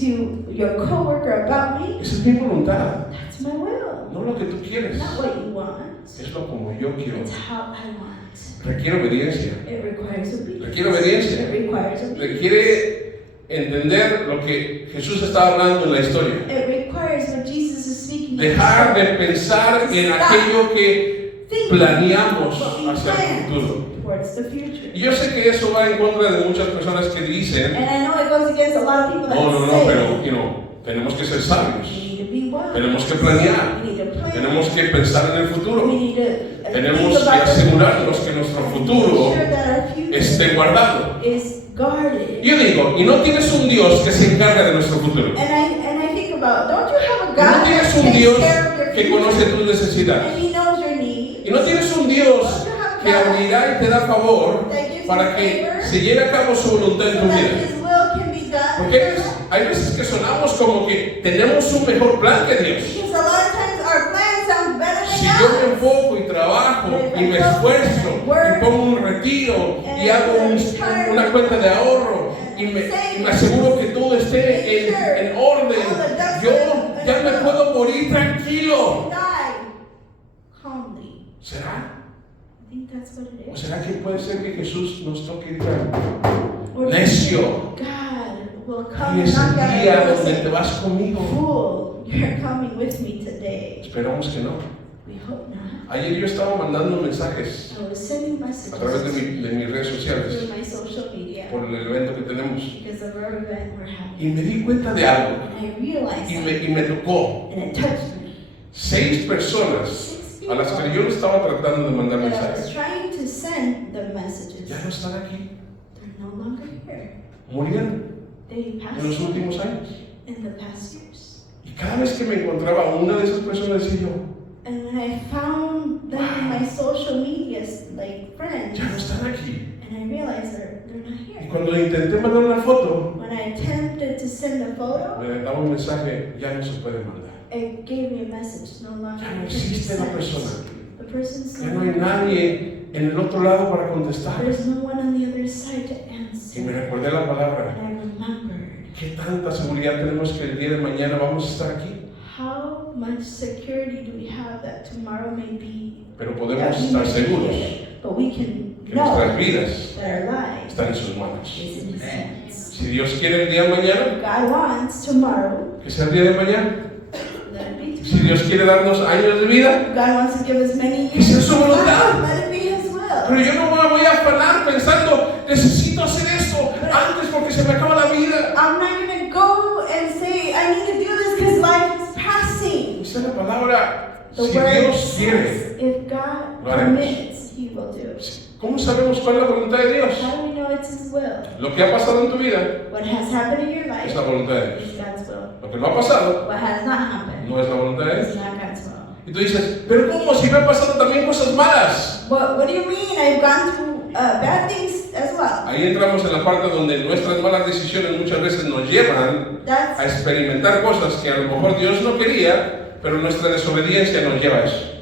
to your coworker about me, esa es mi voluntad, that's my will. no lo que tú quieres, Not what you want. es lo como yo quiero. It's how I want. Requiere obediencia, It requires obedience. requiere obediencia, It requires obedience. requiere entender lo que Jesús estaba hablando en la historia. It requires what Jesus is speaking. Dejar de pensar en aquello que planeamos hacia el futuro. Towards the future. Y yo sé que eso va en contra de muchas personas que dicen, And I know it goes against a lot of people that no, say pero tenemos que ser we sabios, need to be wise. tenemos que planear, We need to plan. tenemos que pensar en el We futuro, need to tenemos think que about the asegurarnos que nuestro future. futuro Make sure that our future esté guardado. is guarded. Yo digo, y no tienes un Dios que se encargue de nuestro futuro. And I think about, don't you have a Y no God tienes that un takes Dios care of your que future? conoce tus necesidades. And He knows your needs. Y no tienes un Dios que abrirá y te da favor para que se lleve a cabo su voluntad en So tu that vida. His will can be done. Porque hay veces que sonamos como que tenemos un mejor plan que Dios. Because a lot of times our plan sounds better than Si yo me God. enfoco y trabajo y me esfuerzo y pongo un retiro y hago una cuenta de ahorro y me aseguro que todo esté en orden, yo ya me puedo morir tranquilo. Die calmly. ¿Será? I think that's what it ¿O is. será que puede ser que Jesús nos toque y diga, Or necio, God will hoy come es and knock el at día our door donde and te say, vas conmigo? fool, you're coming with me today. Esperamos que no. We hope not. Ayer yo estaba mandando mensajes I was sending a través de, messages de mis redes sociales through my social media por el evento que tenemos because of our event we're having. y me di cuenta de algo And I realized y me tocó. and it touched me. 6 personas 6 a las que yo le estaba tratando de mandar that I was mensajes trying to send the messages. ya no están aquí, They're no longer here. murieron They passed en los away últimos años. in the past years. Y cada vez que me encontraba a una de esas personas decía yo, And when I found them in my social medias, like friends, ya no están aquí. and I realized they're not Y here. cuando le intenté mandar una foto, When I attempted to send a photo, me daba un mensaje, ya no se puede mandar. it gave me a message. No longer Ya no can be existe la sent. persona. The person's Ya no no hay longer nadie en el otro lado para contestar. There's no one on the other side to Y me answer. recordé la palabra. And I remembered ¿Qué tanta seguridad tenemos que el día de mañana vamos a estar aquí? how much security do we have that tomorrow may be. Pero that podemos we estar may be seguros here, but we can que nuestras know vidas that our lives están en sus manos. is in His hands. Si Dios quiere el día de mañana, God wants tomorrow, que sea el día de mañana. let it be Si tomorrow. Dios quiere darnos años de vida, God wants to give us many Que sea years. su voluntad. Let it be His pero will. yo no me voy a afanar pensando, necesito hacer esto antes porque se me acaba la vida. I'm not going to go and say, I need to do this because life is passing. Dice la palabra, The si word Dios quiere. says, if God lo haremos. permits, He will do it. ¿Cómo sabemos cuál es la voluntad de Dios? How do we know it's His will? Lo que ha pasado en tu vida What has happened in your es life la voluntad de Dios. is God's will. Lo que no ha pasado What has not happened no es la voluntad de is Dios. not God's will. Y tú dices, pero ¿cómo? Si me han pasado también cosas malas. What do you mean? I've gone through bad things as well. Ahí entramos en la parte donde nuestras malas decisiones muchas veces nos llevan a That's experimentar cosas que a lo mejor Dios no quería, pero nuestra desobediencia nos lleva a eso.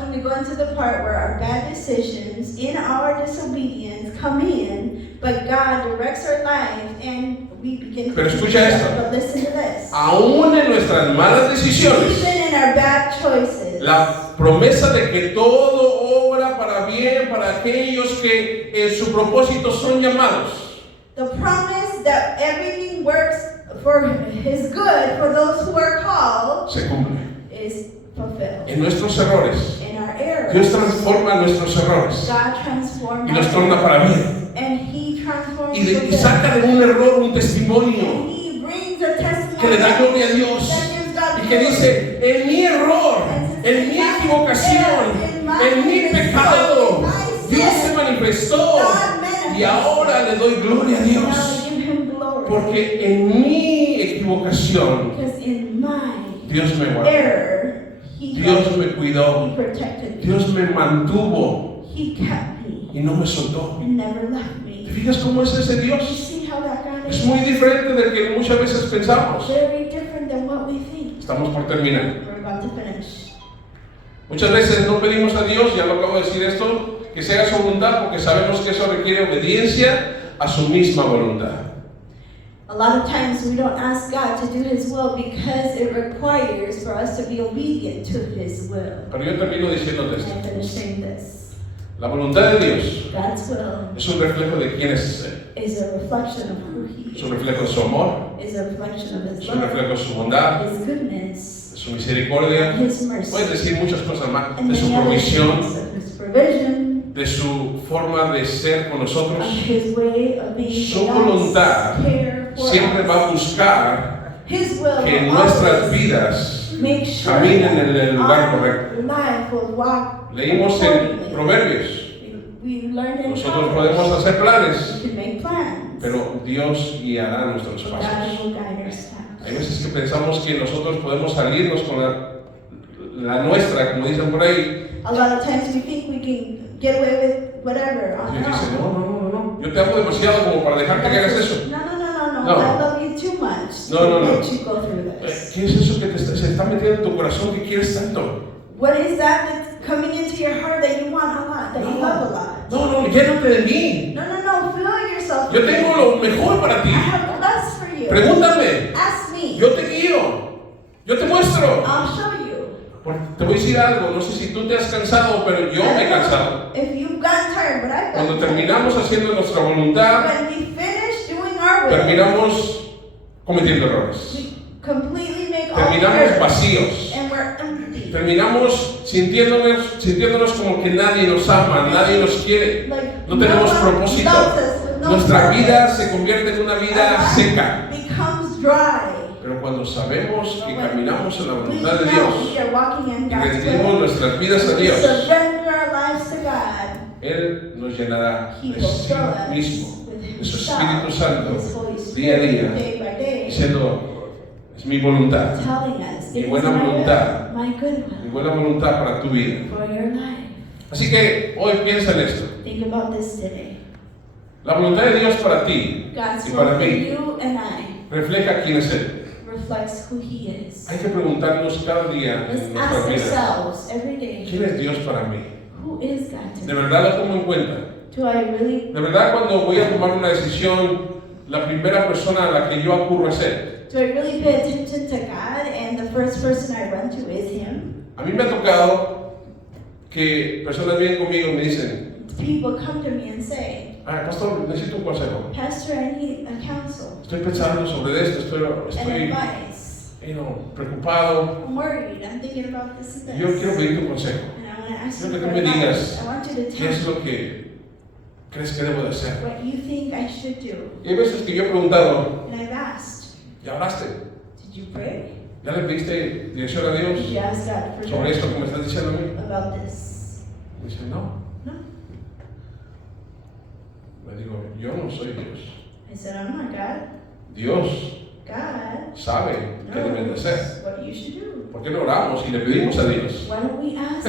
when we go into the part where our bad decisions in our disobedience come in, but God directs our life and we begin to Pero escucha esto. But listen to this. Aún en nuestras malas decisiones, Even in our bad choices, la promesa de que todo obra para bien para aquellos que en su propósito son llamados. the promise that everything works for His good for those who are called Se cumple. is fulfilled. En nuestros errores, In our errors, Dios transforma nuestros errores God transformed y los us, torna para bien. and He transforms Y saca de un error un testimonio And He brings a testimony que le da gloria a Dios that gives God y que glory. dice, en mi error, en mi equivocación, en mi pecado, Dios se manifestó y ahora le doy gloria a Now Dios. I give Him glory. Porque en mi equivocación, Because in my Dios me guardó, error, He Dios helped me me. cuidó, He protected me. Dios me mantuvo He kept me y no me soltó. and never left ¿Te me. fijas cómo es ese You Dios? see how that God Es is? muy diferente del que muchas veces pensamos. Very different than what we think. Estamos por terminar. We're about to finish. Muchas veces no pedimos a Dios, ya lo acabo de decir esto, que se haga su voluntad porque sabemos que eso requiere obediencia a su misma voluntad. A lot of times we don't ask God to do His will because it requires for us to be obedient to His will. Pero yo termino diciéndote And esto. I finish saying this. La voluntad de Dios God's will es un reflejo de quién es Él. is a reflection of who He Es un is. reflejo de su amor, Is a reflection of His es un love, reflejo de su bondad, His goodness, de su misericordia. His mercy, Puedes decir muchas cosas más, and de su many other provisión, things of His provision, de su forma de ser con of nosotros. His way of being Su with us, voluntad care for siempre us. va a buscar His will que will nuestras always vidas make sure caminen en el lugar our correcto. life will walk Leímos en accordingly. Proverbios. We learned in Nosotros college. podemos hacer planes, We can make plans. pero Dios guiará nuestros God pasos. will guide our steps. Hay veces que pensamos que nosotros podemos salirnos con la nuestra, como dicen por ahí. A lot of times we think we can get away with whatever on Dios our dice, own. no, yo te amo demasiado como para dejarte que hagas eso. No. No. I love you too much No, to no. let you go through this. ¿Qué es eso que se está metiendo en tu corazón que quieres tanto? What is that that's coming into your heart that you want a lot, that you love a lot? No, llénate de mí. No, fill yourself. Yo with tengo me. lo mejor para ti. I have the best for you. Pregúntame. Ask me. Yo te guío. Yo te muestro. I'll show you. Porque te voy a decir algo, no sé si tú te has cansado, pero yo me he cansado. If you've gotten tired, but I've Cuando gotten tired. terminamos haciendo nuestra voluntad, When we finish doing our will, terminamos cometiendo errores. we completely make all Terminamos errors, vacíos. and we're empty. Terminamos sintiéndonos como que nadie nos ama, nadie nos quiere. Like, No tenemos one propósito. loves us with no Nuestra purpose. vida se convierte en una vida Our life seca. becomes dry. Pero cuando sabemos que caminamos en la We voluntad de know Dios we are walking in y God's rendimos will. nuestras vidas a We Dios, surrender our lives to God. Él nos llenará He de will sí fill us mismo, with de su Himself, Espíritu Santo, His Holy día a Spirit, día, day by day, diciendo, es mi voluntad, telling us, Mi "It is buena my will, voluntad. my good mi will buena voluntad para tu vida. for your life." Así que hoy piensa en esto. Think about this today. La voluntad de Dios para ti God's y will para for mí you and I refleja quién es Él. reflects who He is. Hay que preguntarnos cada día Let's en ask nuestras vidas, ourselves every day, ¿quién es Dios para mí? who is God to ¿De me? verdad lo tomo en cuenta? Do I really, ¿De verdad cuando voy a tomar una decisión, la primera persona a la que yo acurro es Él? do I really pay attention to God and the first person I run to is Him? A mí me ha tocado que personas vienen conmigo y me dicen, People come to me and say, ay, pastor, necesito un consejo. "Pastor, I need a counsel, Estoy pensando sobre esto, an estoy advice. preocupado. I'm worried. I'm thinking about this and this. Yo quiero pedir tu consejo. And I want to ask Quiero you que for tú me advice. digas I want you to ¿Qué tell es me lo que crees que debo de hacer? what you think I should do." Y hay veces que yo he preguntado, And I've asked, ¿y ¿Ya oraste? Did you pray? ¿Ya le pediste dirección a Dios Did you ask God for sobre esto direction que me estás diciendo a mí? about this? Me dice, no. No. Le digo, yo no soy Dios. I said, I'm not God. Dios God sabe qué deben de hacer. knows what you should do. ¿Por qué no oramos y le pedimos a Dios? Why don't we ask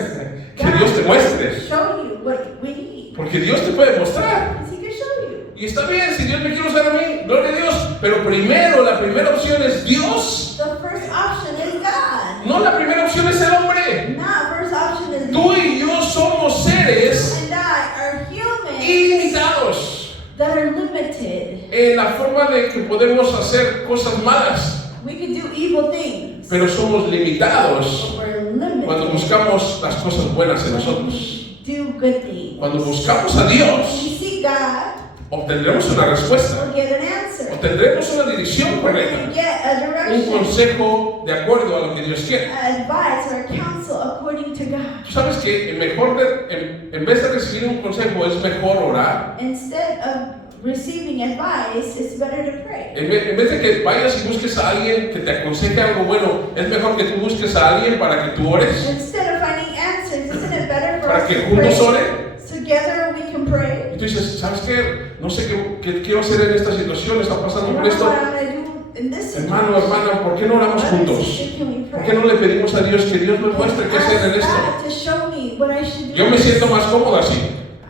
Que Dios te muestre. show you what we need? Porque Dios te puede mostrar. Because He can show you. Y está bien, si Dios me quiere usar a mí, gloria a Dios. Pero primero, la primera opción es Dios. The first option is God. No, la primera opción es el hombre. Not first option is Tú y yo somos seres and I are humans ilimitados that are limited. en la forma de que podemos hacer cosas malas. We can do evil things. Pero somos limitados But we're limited. cuando buscamos las cosas buenas en nosotros. Do good things. Cuando buscamos a When Dios, we seek God, obtendremos una respuesta. we'll get an answer. Obtendremos una dirección We're correcta. going to get a Un direction, consejo de acuerdo a lo que Dios quiere. advice, or counsel according to God. Tú sabes que en vez de recibir un consejo es mejor orar. Instead of receiving advice, it's better to pray. En vez de que vayas y busques a alguien que te aconseje algo bueno, es mejor que tú busques a alguien para que tú ores. Instead of finding answers, isn't it better for Para us que to juntos pray? oren. Together we can pray. Y tú dices, ¿sabes qué? No sé qué quiero hacer en esta situación, está I pasando don't por know esto. what I'm going to do in this Hermano, hermana, ¿por qué no oramos Brother, juntos? sister, can we ¿Por pray? qué no le pedimos a Dios que Dios nos muestre qué hacer en Ask esto? God to show me what I should do. Yo me siento más cómodo así.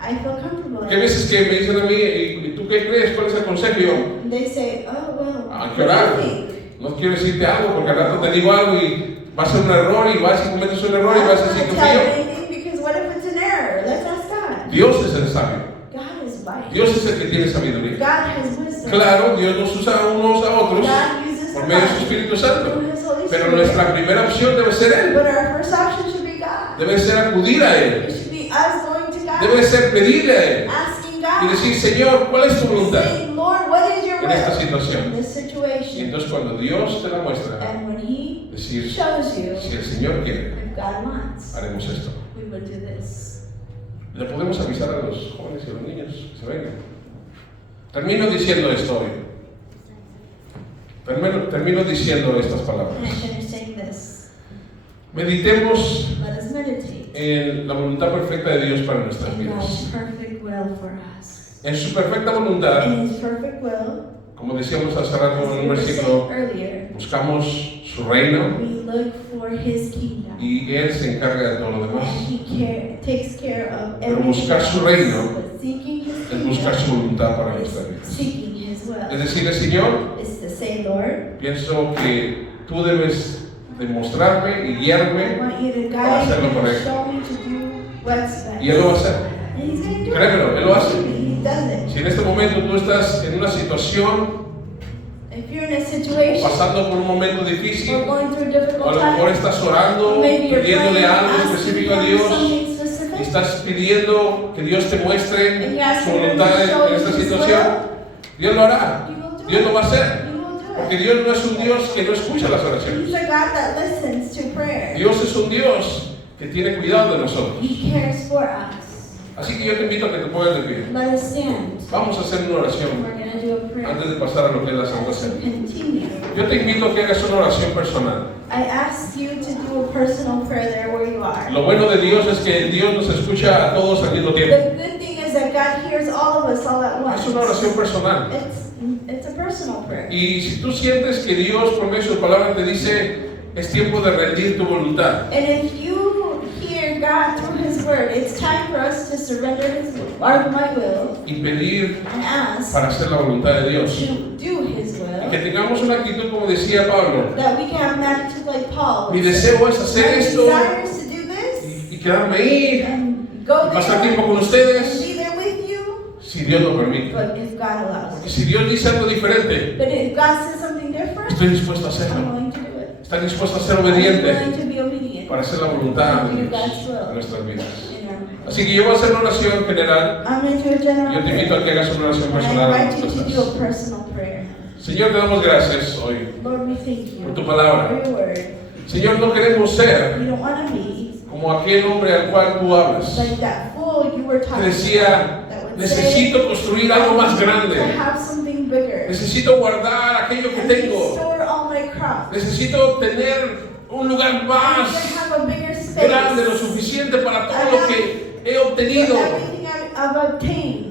I feel comfortable. ¿Qué veces que me dicen a mí, ¿y tú qué crees? ¿Cuál es el consejo? Y yo, And they say, oh, well, hay what que do orar. you think? No quiero decirte algo porque al rato te digo algo y va a ser un error y vas y cometes un error y vas a decir I'm que not fui tell you yo. anything because what if it's an error? Let's ask God. Dios es el sabio. God is wise. Dios es el que tiene sabiduría. God has wisdom. Claro, Dios nos usa a unos a otros God uses por medio de su us Espíritu Santo. through His Holy Pero Spirit. nuestra primera opción debe ser Él. But our first option should be God. Debe ser acudir a It Él. should be us going to God, Debe ser pedirle a Él. asking Y God, decir, Señor, ¿cuál es tu voluntad saying, Lord, what is your en esta will in situación? this Y situation? entonces cuando Dios te la muestra, And when He decir, shows you, si el Señor quiere, if God wants, haremos esto. we will do this. Le podemos avisar a los jóvenes y a los niños que se vengan. Termino diciendo esto hoy. Termino diciendo estas palabras. And I finish saying this. Meditemos Let us meditate en la voluntad perfecta de Dios para nuestras in God's vidas. perfect will for us. En su perfecta voluntad, In His perfect will, como decíamos hace rato as en we un were versículo, saying earlier, buscamos su reino we look for His kingdom. y Él se encarga de todo lo demás. And He takes care of Pero everything buscar su else. reino But seeking His Es buscar su kingdom voluntad para is nuestras vidas. seeking His will. Es decirle, Señor, Is to say, Lord, pienso que tú debes demostrarme y I guiarme want you to para guide hacer lo me and correcto. show me to do what's best. Y Él lo va a hacer. And He's going to do Créemelo, Él lo hace. it. He does it. Si en este momento tú estás en una situación If you're in a o situation pasando por un momento or difícil, going through a o a difficult lo mejor time, estás orando, maybe you're pidiéndole praying, algo asking específico a Him Dios, something y specific, estás pidiendo que Dios te and muestre you ask su Him to voluntad show en you esta His situación, will, Dios lo hará. He will do Dios lo it. va a hacer. He will do Porque it. Dios no es un Dios que no escucha las oraciones. He's a God that listens to prayer. Dios es un Dios que tiene cuidado de nosotros. He cares for us. Así que yo te invito a que te pongas de pie. Let us stand. Vamos a hacer una oración We're going to do a prayer. antes de pasar a lo que es la Santa As we Cena. continue, Yo te invito a que hagas una oración personal. I ask you to do a personal prayer there where you are. Lo bueno de Dios es que Dios nos escucha a todos al mismo tiempo. The good thing is that God hears all of us all at once. Es una oración personal. It's a personal prayer. Y si tú sientes que Dios por medio de su palabra te dice, es tiempo de rendir tu voluntad, And if you hear God through His Word, it's time for us to surrender my will y pedir and ask para hacer la voluntad de Dios. to do His Y que will. tengamos una actitud como decía Pablo. That we can have an attitude like Paul. Mi deseo es hacer My esto desire is to do this y quedarme ahí and go y pasar tiempo con there and ustedes, be there with you. si Dios lo permite. But if God allows Porque it. si Dios dice algo diferente, But if God says something different, estoy dispuesto a I'm hacerlo. willing to do it. Está dispuesto a ser I'm willing obediente to be obedient para hacer la voluntad de to do Dios God's will en nuestras vidas. in our life. Así que yo voy a hacer una oración general. I'm going to do a general Yo te invito a que hagas una oración and I personal. invite you donde to tú do a estás. personal prayer. Señor, te damos gracias hoy Lord, we thank you por tu palabra. for your word. Señor, no queremos ser We don't want to be como aquel hombre al cual tú hablas. like that fool you were Que talking decía, about that would necesito construir algo más say, to grande. have something bigger. Necesito guardar aquello que I need to tengo. store all my crops. Necesito tener un lugar I need to más have a bigger space. grande, lo suficiente para todo lo que he obtenido. For everything I've obtained.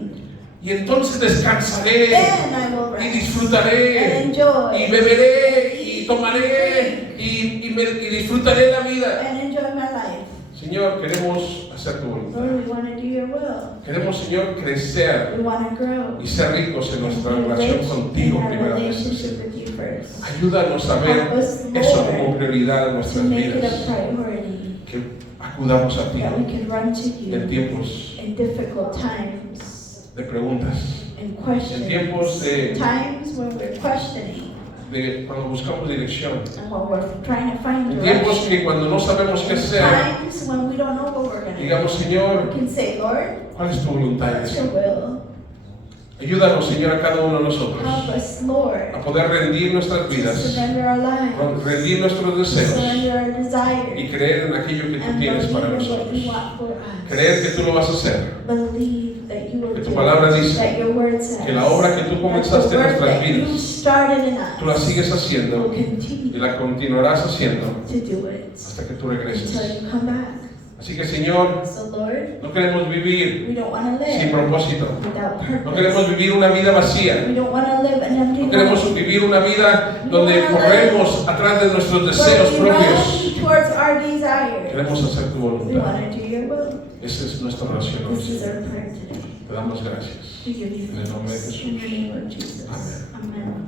Y entonces descansaré Then I will y rest disfrutaré and enjoy y beberé y tomaré y disfrutaré la vida. and enjoy my life. Señor, queremos hacer tu voluntad. Lord, we want to do your will. Queremos, Señor, crecer We want to grow. y ser ricos en nuestra And be relación rich contigo in our primeramente. relationship with you first. Ayúdanos a ver Help us, eso Lord, como prioridad en To nuestras make it a vidas. priority. Que acudamos a ti That we can run to en you tiempos in difficult times. de preguntas, In questions. en tiempos de Times when we're questioning. cuando buscamos dirección, And when we're trying to find en tiempos direction. que cuando no sabemos qué hacer, Times when we don't know what we're going to do. digamos, Señor, We can say, Lord, ¿cuál es tu voluntad en what's eso? your will? Ayúdanos, Señor, a cada uno de nosotros Help us, Lord, a poder rendir nuestras to vidas, surrender our lives, rendir nuestros to deseos surrender our desires, y creer en aquello que tú and tienes believe para in what you nosotros. want for us. Creer que tú lo vas a hacer, Believe that you will que tu do palabra it, dice that your word says, que la obra que tú that comenzaste the en work nuestras that you vidas, started in us tú la sigues will haciendo y continue la continuarás haciendo to do it hasta que tú regreses. until you come back. Así que, Señor, So Lord, no queremos vivir we don't want to sin live propósito. without No queremos purpose. vivir una vida vacía. We don't want to live an empty No queremos life. vivir una vida donde corremos atrás de nuestros deseos Lord, we propios. run towards our desires. Queremos hacer tu We voluntad. want to do your will. Esa es nuestra oración. This is our prayer today. Te damos gracias. We give you En el nombre de thanks. Jesús. In the name of Jesus. Amén. Amen.